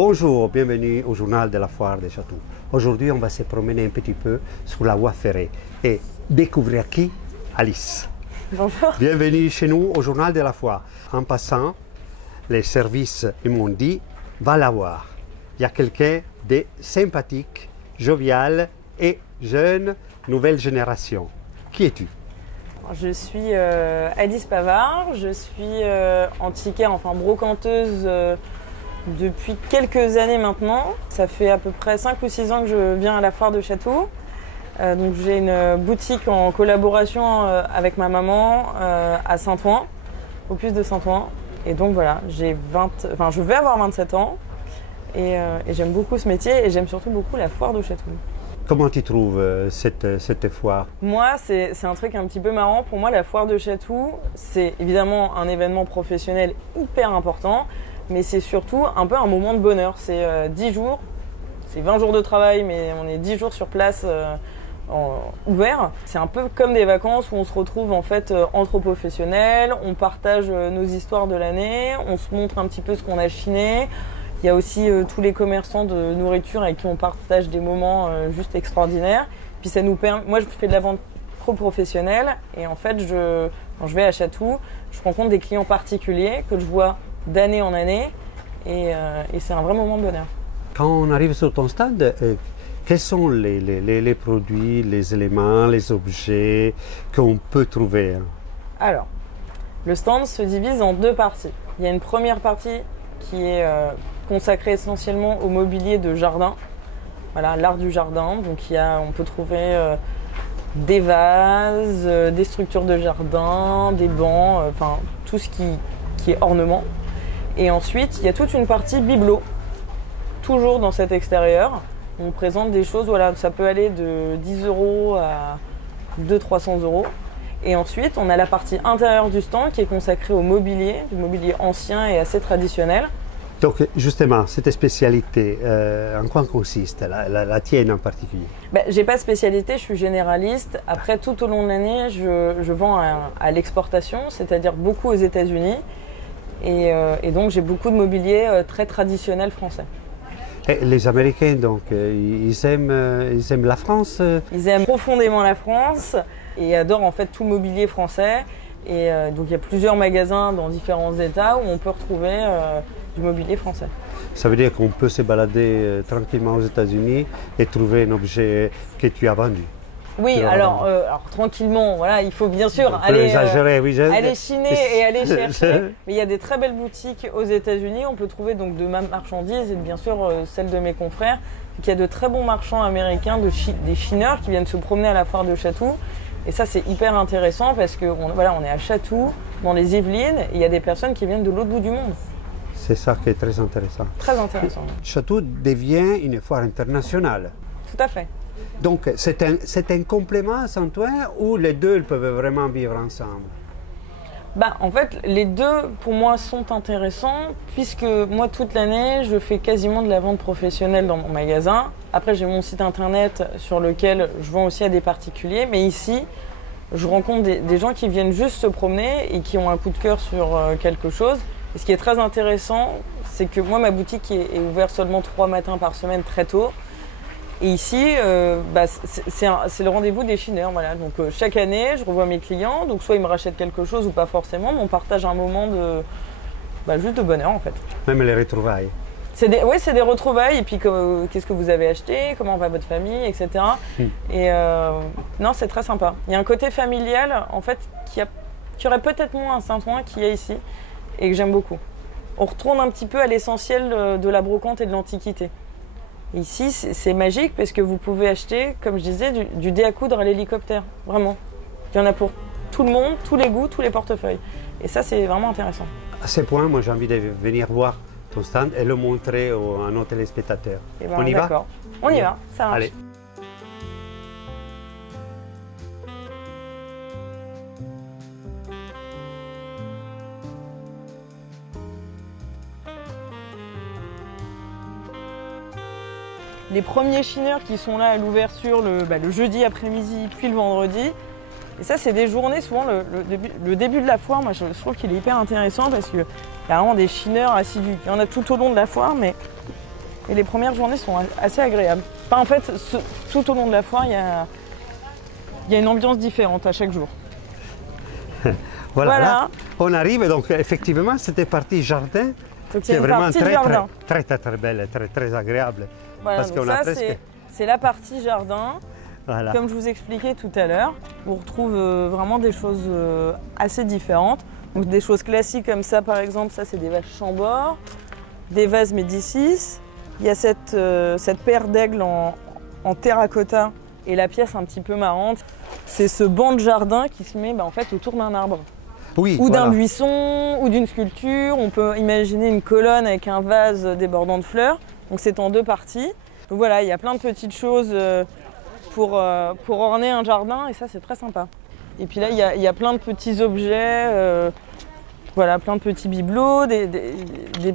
Bonjour, bienvenue au journal de la foire des châteaux. Aujourd'hui, on va se promener un petit peu sur la voie ferrée et découvrir qui? Alice. Bonjour. Bienvenue chez nous au journal de la foire. En passant, les services m'ont dit, va la voir. Il y a quelqu'un de sympathique, jovial et jeune, nouvelle génération. Qui es-tu? Je suis Alice Pavard, je suis antiquaire, enfin brocanteuse depuis quelques années maintenant. Ça fait à peu près 5 ou 6 ans que je viens à la foire de Chatou. Donc j'ai une boutique en collaboration avec ma maman à Saint-Ouen, au puce de Saint-Ouen. Et donc voilà, je vais avoir 27 ans et j'aime beaucoup ce métier et j'aime surtout beaucoup la foire de Chatou. Comment tu trouves cette foire? Moi, c'est un truc un petit peu marrant. Pour moi, la foire de Chatou, c'est évidemment un événement professionnel hyper important, mais c'est surtout un peu un moment de bonheur. C'est 10 jours, c'est 20 jours de travail, mais on est 10 jours sur place ouverts. C'est un peu comme des vacances où on se retrouve en fait entre professionnels, on partage nos histoires de l'année, on se montre un petit peu ce qu'on a chiné. Il y a aussi tous les commerçants de nourriture avec qui on partage des moments juste extraordinaires. Puis ça nous permet. Moi, je fais de la vente pro-professionnelle et en fait, quand je vais à Chatou, je rencontre des clients particuliers que je vois d'année en année et c'est un vrai moment de bonheur. Quand on arrive sur ton stand, quels sont les produits, les éléments, les objets qu'on peut trouver? Alors, le stand se divise en 2 parties. Il y a une première partie qui est consacré essentiellement au mobilier de jardin, voilà, l'art du jardin. Donc on peut trouver des vases, des structures de jardin, des bancs, enfin tout ce qui est ornement. Et ensuite, il y a toute une partie bibelot, toujours dans cet extérieur. On présente des choses, voilà, ça peut aller de 10 € à 200-300 €. Et ensuite, on a la partie intérieure du stand qui est consacrée au mobilier, du mobilier ancien et assez traditionnel. Donc justement, cette spécialité, en quoi consiste, la tienne en particulier? J'ai pas de spécialité, je suis généraliste. Après, tout au long de l'année, je vends à l'exportation, c'est-à-dire beaucoup aux États-Unis. Et donc, j'ai beaucoup de mobilier très traditionnel français. Et les Américains, donc, ils aiment la France? Ils aiment profondément la France et adorent en fait tout le mobilier français. Et donc, il y a plusieurs magasins dans différents États où on peut retrouver du mobilier français. Ça veut dire qu'on peut se balader tranquillement aux États-Unis et trouver un objet que tu as vendu? Oui, alors tranquillement, voilà, il faut bien sûr aller chiner et aller chercher. Mais il y a des très belles boutiques aux États-Unis. On peut trouver donc de ma marchandise et bien sûr celle de mes confrères. Il y a de très bons marchands américains, des chineurs qui viennent se promener à la foire de Chatou. Et ça, c'est hyper intéressant parce qu'on est à Chatou, dans les Yvelines, et il y a des personnes qui viennent de l'autre bout du monde. C'est ça qui est très intéressant. Très intéressant. Chatou devient une foire internationale. Tout à fait. Donc, c'est un complément à Saint-Ouen ou les deux peuvent vraiment vivre ensemble? En fait, les deux, pour moi, sont intéressants puisque moi, toute l'année, je fais quasiment de la vente professionnelle dans mon magasin. Après, j'ai mon site internet sur lequel je vends aussi à des particuliers. Mais ici, je rencontre des gens qui viennent juste se promener et qui ont un coup de cœur sur quelque chose. Et ce qui est très intéressant, c'est que moi, ma boutique est ouverte seulement 3 matins par semaine, très tôt. Et ici, c'est le rendez-vous des chineurs. Voilà. Donc chaque année, je revois mes clients. Donc soit ils me rachètent quelque chose ou pas forcément, mais on partage un moment juste de bonheur en fait. Même les retrouvailles. Oui, c'est des retrouvailles. Et puis qu'est-ce que vous avez acheté, comment va votre famille, etc. Et non, c'est très sympa. Il y a un côté familial en fait qui aurait peut-être moins à Saint-Ouen qu'il y a ici et que j'aime beaucoup. On retourne un petit peu à l'essentiel de la brocante et de l'antiquité. Ici, c'est magique parce que vous pouvez acheter, comme je disais, du dé à coudre à l'hélicoptère. Vraiment. Il y en a pour tout le monde, tous les goûts, tous les portefeuilles. Et ça, c'est vraiment intéressant. À ce point, moi, j'ai envie de venir voir ton stand et le montrer à nos téléspectateurs. On y va? D'accord. On y va, ça marche. Allez. Les premiers chineurs qui sont là à l'ouverture le jeudi après-midi puis le vendredi. Et ça, c'est des journées, souvent le début de la foire, moi je trouve qu'il est hyper intéressant parce qu'il y a vraiment des chineurs assidus. Il y en a tout au long de la foire, mais Et les premières journées sont assez agréables. Enfin, en fait, tout au long de la foire, il y a une ambiance différente à chaque jour. Voilà. Là, on arrive, donc effectivement, c'était partie jardin. C'est vraiment très belle, très agréable. Voilà, parce donc ça, c'est la partie jardin. Voilà. Comme je vous expliquais tout à l'heure, on retrouve vraiment des choses assez différentes. Donc des choses classiques comme ça, par exemple, ça c'est des vaches Chambord, des vases Médicis. Il y a cette paire d'aigles en terracotta et la pièce un petit peu marrante. C'est ce banc de jardin qui se met en fait autour d'un arbre. Oui, ou d'un buisson, ou d'une sculpture. On peut imaginer une colonne avec un vase débordant de fleurs. Donc c'est en deux parties. Donc voilà, il y a plein de petites choses pour orner un jardin et ça c'est très sympa. Et puis là, il y a plein de petits objets, voilà, plein de petits bibelots, des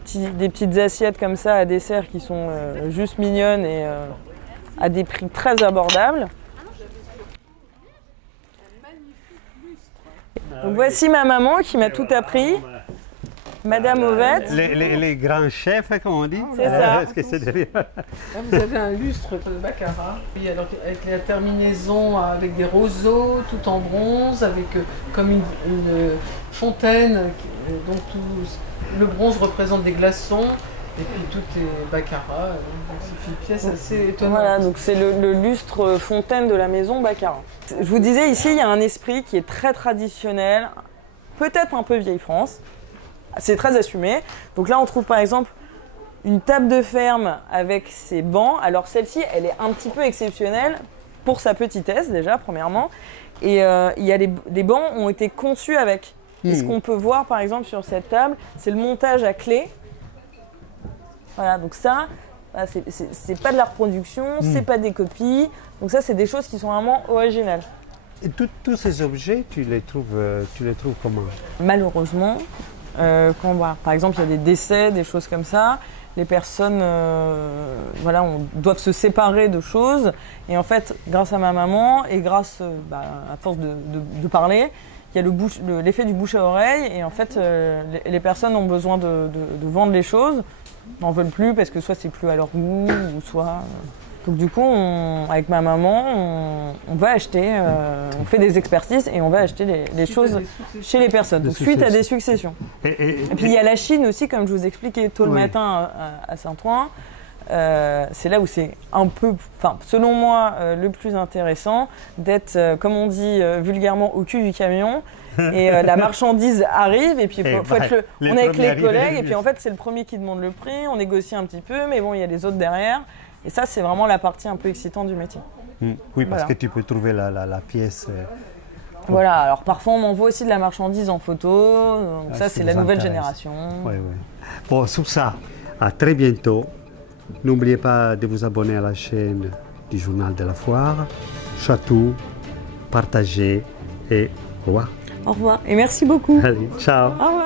petites assiettes comme ça à dessert qui sont juste mignonnes et à des prix très abordables. Donc voici ma maman qui m'a tout appris, Madame Ovette. Les grands chefs, comme on dit. C'est ça. Là, vous avez un lustre de baccarat, et alors, avec la terminaison avec des roseaux tout en bronze, avec comme une fontaine, donc le bronze représente des glaçons. Et puis tout est baccarat, c'est une pièce assez étonnante. Voilà, donc c'est le lustre fontaine de la maison baccarat. Je vous disais, ici, il y a un esprit qui est très traditionnel, peut-être un peu vieille France. C'est très assumé. Donc là, on trouve par exemple une table de ferme avec ses bancs. Alors celle-ci, elle est un petit peu exceptionnelle pour sa petitesse déjà, premièrement. Et il y a les bancs ont été conçus avec. Et ce qu'on peut voir par exemple sur cette table, c'est le montage à clé. Voilà, donc ça, c'est pas de la reproduction, c'est pas des copies. Donc ça, c'est des choses qui sont vraiment originales. Et tous ces objets, tu les trouves comment? Malheureusement, par exemple, il y a des décès, des choses comme ça, les personnes doivent se séparer de choses. Et en fait, grâce à ma maman et grâce, à force de parler, il y a l'effet du bouche à oreille. Et en fait, les personnes ont besoin de vendre les choses. N'en veulent plus parce que soit c'est plus à leur goût ou soit... Donc du coup, avec ma maman, on va acheter, on fait des expertises et on va acheter les choses chez les personnes. Donc suite à des successions. Et puis il y a la Chine aussi, comme je vous expliquais tôt le matin à Saint-Ouen. C'est là où c'est un peu, selon moi, le plus intéressant d'être, comme on dit vulgairement, au cul du camion. Et la marchandise arrive et puis on est avec les collègues et puis en fait c'est le premier qui demande le prix, on négocie un petit peu mais bon il y a les autres derrière et ça c'est vraiment la partie un peu excitante du métier. Oui, parce que tu peux trouver la pièce. Voilà, alors parfois on m'envoie aussi de la marchandise en photo, donc ça c'est la nouvelle génération. Oui. Bon, sur ça, à très bientôt. N'oubliez pas de vous abonner à la chaîne du Journal de la Foire. Chatou, partagez et au revoir. Au revoir et merci beaucoup. Allez, ciao. Au revoir.